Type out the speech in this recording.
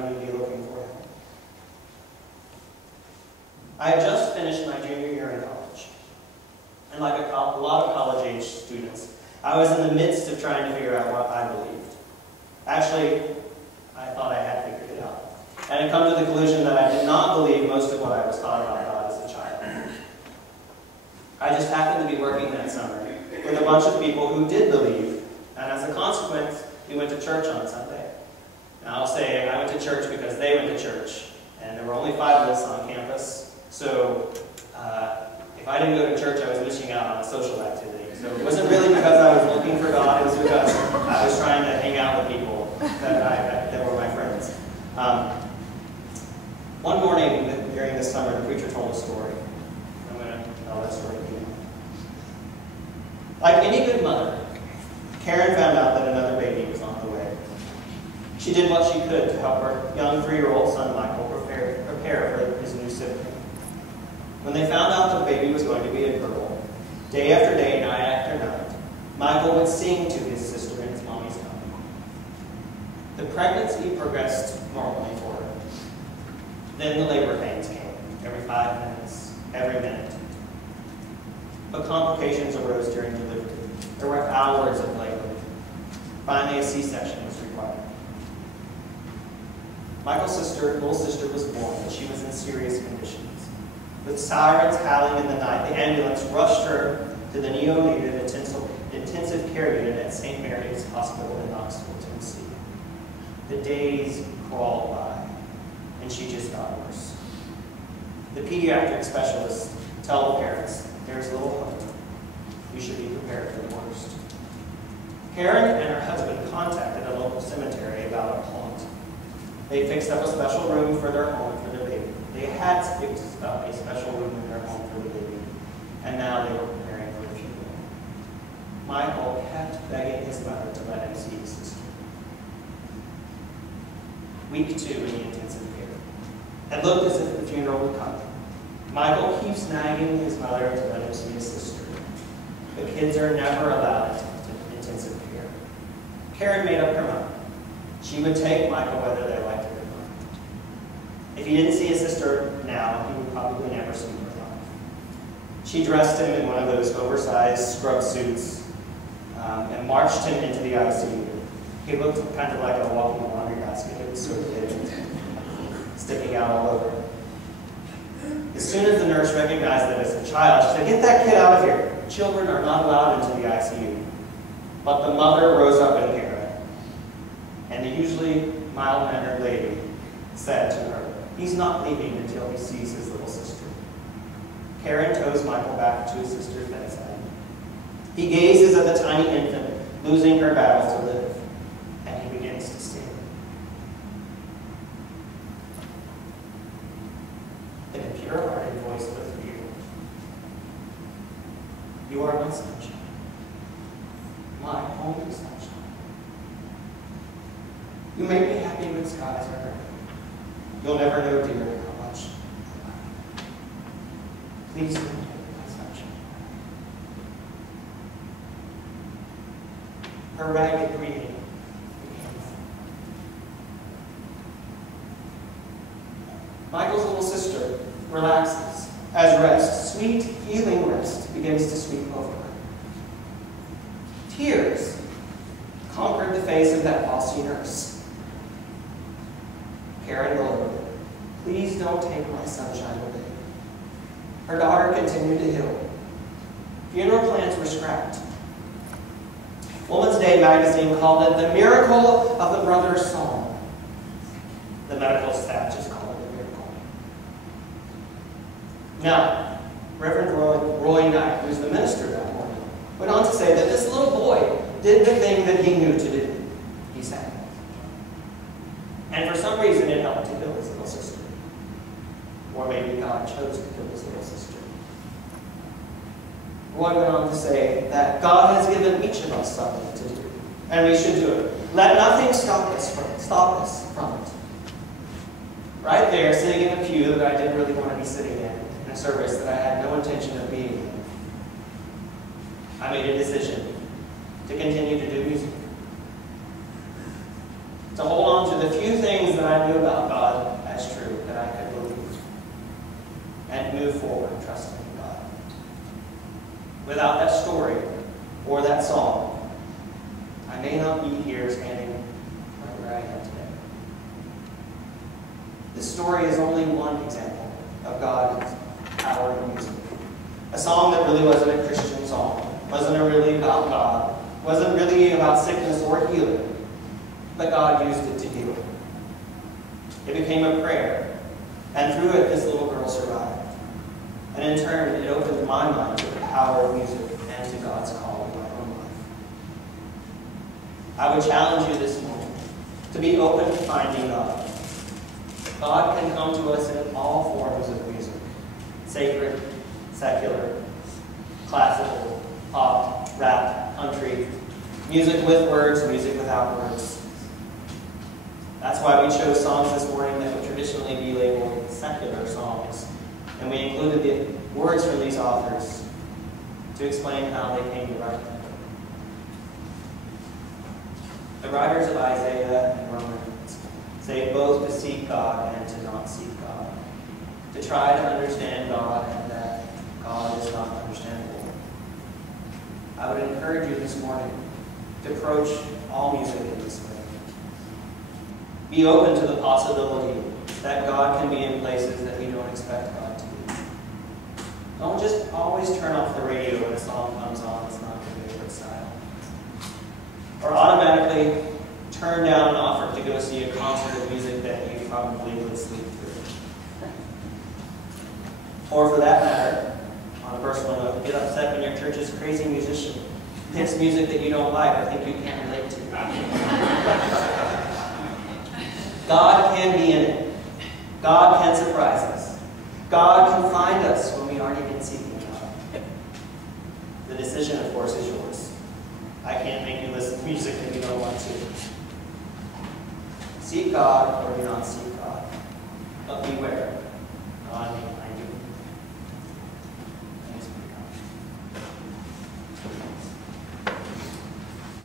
not even be looking for help. I had just finished my junior year in college. And like a lot of college-age students, I was in the midst of trying to figure out what I believed. Actually, I thought I had figured it out. And had come to the conclusion that I did not believe most of what I was taught about God as a child. I just happened to be working that summer with a bunch of people who did believe, and as a consequence, we went to church on Sunday. Now I'll say I went to church because they went to church, and there were only 5 of us on campus, so if I didn't go to church, I was missing out on a social activity. So it wasn't really because I was looking for God, it was because I was trying to hang out with people that were my friends. One morning during this summer, the preacher told a story. I'm going to tell that story to you. Like any good mother, Karen found out that another baby was on the way. She did what she could to help her young 3-year-old son Michael prepare for his new sibling. When they found out the baby was going to be a girl, day after day, night after night, Michael would sing to his sister in his mommy's tummy. The pregnancy progressed normally for her. Then the labor pains came, every 5 minutes, every minute. But complications arose during delivery. There were hours of labor. Finally, a C-section was required. Michael's little sister was born, but she was in serious conditions. With sirens howling in the night, the ambulance rushed her to the neonatal intensive care unit at St. Mary's Hospital in Knoxville, Tennessee. The days crawled by, and she just got worse. The pediatric specialists tell the parents, there's little hope. You should be prepared for the worst. Karen and her husband contacted a local cemetery about a haunt. They fixed up a special room for their home for their baby. They had fixed up a special room in their home for the baby, and now they were preparing for the funeral. Michael kept begging his mother to let him see his sister. Week 2 in the intensive care. It looked as if the funeral would come. Michael keeps nagging his mother to let him see his sister. The kids are never allowed into intensive care. Karen made up her mind. She would take Michael whether they liked it or not. If he didn't see his sister now, he would probably never see her alive. She dressed him in one of those oversized scrub suits and marched him into the ICU. He looked kind of like a walking laundry basket. It was so big, sticking out all over. As soon as the nurse recognized that as a child, she said, "Get that kid out of here. Children are not allowed into the ICU." But the mother rose up in Karen, and the usually mild-mannered lady said to her, "He's not leaving until he sees his little sister." Karen tows Michael back to his sister's bedside. He gazes at the tiny infant, losing her battle to live, and he begins to sing. In a pure-hearted voice with you, "You are my sunshine, my only sunshine. You make me happy when skies are gray. You'll never know, dear, how much I love you. Please don't take my sunshine." Her ragged breathing became loud. Michael's little sister relaxes as rest, sweet, healing rest, begins to sweep over her. Tears conquered the face of that bossy nurse. Karen glowed, "Please don't take my sunshine away." Her daughter continued to heal. Funeral plans were scrapped. Woman's Day magazine called it the miracle of the brother's song. The medical staff just called it a miracle. Now, Reverend Roy Knight, who was the minister that morning, went on to say that this little boy did the thing that he knew to do. He sang. And for some reason, it helped to heal his little sister. Or maybe God chose to heal his little sister. Roy went on to say that God has given each of us something to do, and we should do it. Let nothing stop us from it. Right there, sitting in a pew that I didn't really want to be sitting in a service that I had no intention of being in, I made a decision to continue to do music. to hold on to the few things that I knew about God as true, that I could believe, and move forward trusting in God. Without that story or that song, I may not be here standing right where I am today. This story is only one example of God's power in music. A song that really wasn't a Christian song, wasn't really about God, wasn't really about sickness or healing, but God used it to heal. It became a prayer, and through it this little girl survived. And in turn, it opened my mind to the power of music and to God's call in my own life. I would challenge you this morning to be open to finding God. God can come to us in all forms of music: sacred, secular, classical, pop, rap, country, music with words, music without words. That's why we chose songs this morning that would traditionally be labeled secular songs, and we included the words from these authors to explain how they came to write them. The writers of Isaiah and Romans say both to seek God and to not seek God, to try to understand God and that God is not understandable. I would encourage you this morning to approach all music in this way. Be open to the possibility that God can be in places that we don't expect God to be. Don't just always turn off the radio when a song comes on that's not your favorite style. Or automatically turn down an offer to go see a concert of music that you probably would sleep through. Or for that matter, on a personal note, get upset when your church's crazy musician picks music that you don't like or think you can't relate to. God can be in it. God can surprise us. God can find us when we aren't even seeking God. The decision, of course, is yours. I can't make you listen to music that you don't want to. Seek God or do not seek God. But beware, God